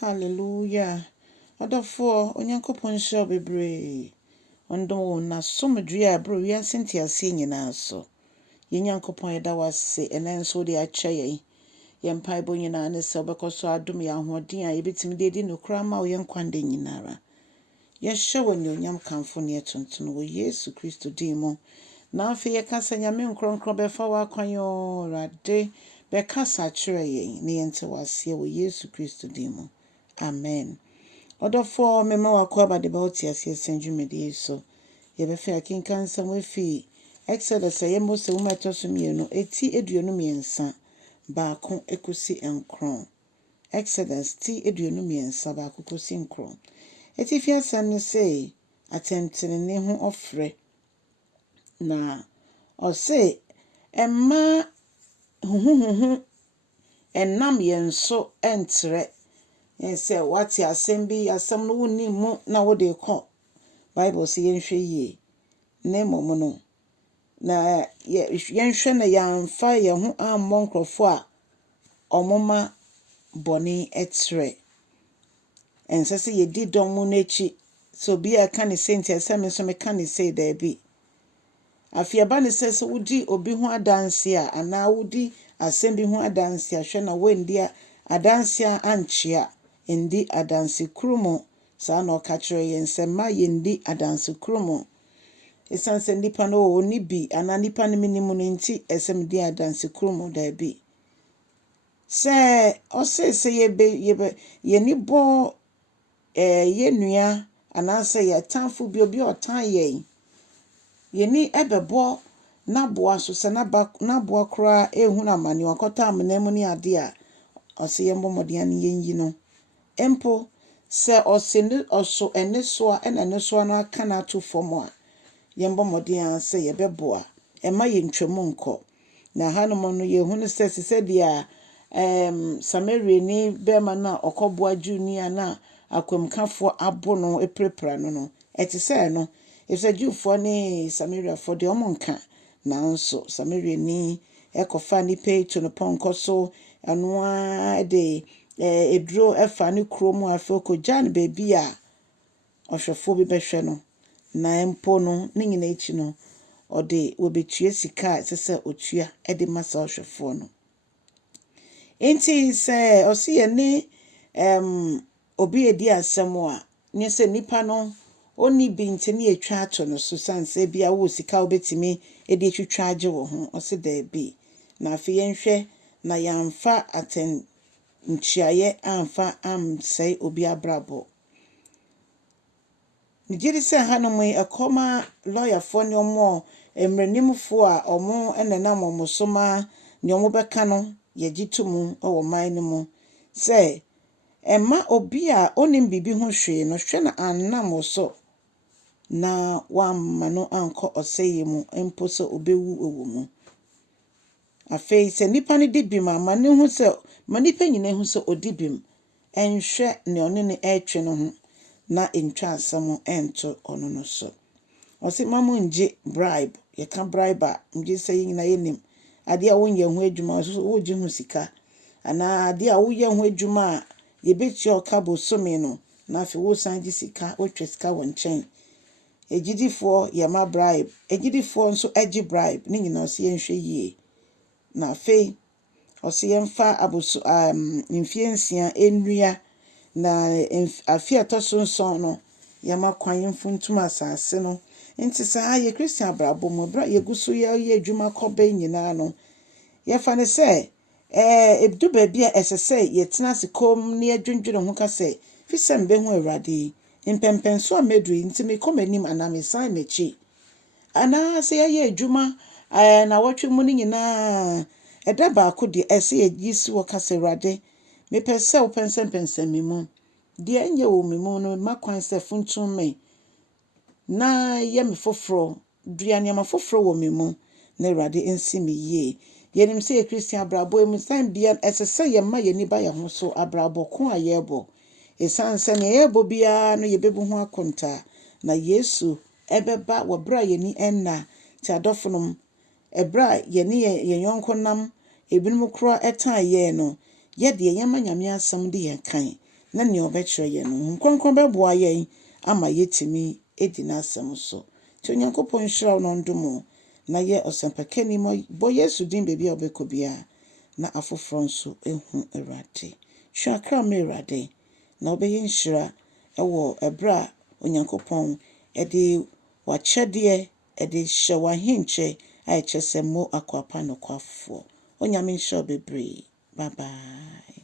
Hallelujah. Odafo onyankopon hye bebre. Ondo na somdwe a bro wi asenti ase nyina so. Ye nyankopon yeda wase enenso de acha ye. Ye mpaibo nyina ne se obekoso adom ya ahoden a yebetimi de di nokra ma wo ye nkwande nyinara. Ye hye woni onyam kamfo ne tonton wo Yesu Kristo din mo. Na afi ye kasa nyame nkronkron befa wa kwanyo rade be kasa kire ye ne yente wase wo Yesu Kristo din mo. Amen. Odofo mema wako abade ba oti ase senjumedi so. Ye be fe akinkan samwe fi Exodus ye Mose wo metoso mienu eti eduonu miensa baako ekosi enkron. Exodus ti eduonu miensa baako kosi enkron. Eti fi asam ne say Atɛn Tenenee ho ofre na o say emma huhuhuhu enam yenso entre. Say what ya sembi asam no woni mu na wo de ko Bible say yenhwe ye na momono na yenhwe na yamfa ye ho ammɔ nkrofo a omoma boni etre ense se ye di dom mu n'echi so bi aka ne senti asem so me ka ne say da bi afia ba ne se wodi obi ho adanse a ana wodi asem bi ho adanse a hwe na wendi adanse a anchia ndi adanse krumo sa na okachire yensema yendi adanse krumo esanse ndipa no oni bi ana nipa ne minimu nti esem di adanse krumo da bi se osese ye ni bo ye nua ana se ye tanfo bi obi otan ye ni ebebo na boa so se na boa kra ehunu amane wakota amnemu ne ade a ose ye mbomode an yenyi no empo se osene oso eneso a na neso no aka na to fomo a ye mbomode an se ye beboa ema ye ntwemu nko na hanom no ye hunu se dia Samaria ni bema na okoboa junior na akwamkafo abo no eprepra no etise no efse jufo ni Samaria for de omonka na nso Samaria ni ekofa ni pay to no ponkoso anoa de edro efa ni kromu afa ko jan baby a ohwefo bi behwe no na empo no ni nyina echi no ode obetue sika sese otua ede masa ohwefo no enti se osi ye ni obi edi asem a ni se nipa no oni bi ntini etwa ato no so sanse bia wo sika obetimi edi etwitwa age wo ho osi da bi na afi yenhwe na yamfa Atɛn nchiaye amfa amsei obi abrabo nigiri se hanom ekoma lawyer for ne omo emranimfo a omo enena momosoma ne omo beka no ye gitumu owo man no mu se emma obi a onim bibi ho hwe no hwe na annam so na wamma no anko oseye mu empo se obewu owo mu afei se nipa ne dibim ama ne hu se manipa nyina hu se odibim enhwe ne one ne etwe no ho na entwa asam ento ono no so osi mamu nje bribe ye ka bribe a nje se nyina yenim ade a wonye ho adwuma so woji hu sika ana ade a woye ho adwuma a ye beti okabo some no na afi wo sanji sika otwe sika wonchen ejidifo ye ma bribe ejidifo nso agi bribe ni nyina osi yenhwe yie na afi osi yemfa aboso mfiensia enua na afi atoso nso no ye ma kwan mfuntum asase no enti sa ye Christian brabo mo bra ye gusu ye adwuma kobe nyina no ye fa ne se ebdu ba bia esese ye tena sikom ne adwendwene ho ka se fi sembe ho awrade impempenso amedu nti me komanim aname san mechi ana se ye adwuma na wotwe mu ni nyina eda ba ko de ese ye gisi wo ka se awrade me pese wo pensem mimu de enye wo mimu no makwan se funtum me na ye me foforo duane ma foforo wo mimu na awrade ensi me yie yenim se Christian brabo emusan bia esese ye ma ye ni ba ye ho so abrabo ko ayebo esanse ne yebo bia no ye bebu ho akonta na Yesu ebeba wo bra ye ni enna ti adofonom ebra ye ni ye yonkonam ebinum kro etan ye no ye de yema nyame asam de ye kan na ne obɛkyerɛ yɛn no nkronkron bɛboa yɛn ama yɛtumi edi n'asɛm so. Ti Onyankopɔn nhyira no ndomo na yɛ ɔsɛmpakani bɔ Yesu din beebi a obɛkɔ bia na afoforo nso ehu Awurade. Hwakra me Awurade na obɛyɛ nhyira ɛwɔ ɛbra a Onyankopɔn ɛde wakyɛdeɛ ɛde hyɛ wahenkyɛ a ɛkyɛ sɛ mo akwapa no kwafo. Onyame nhyira bebree. Bye bye.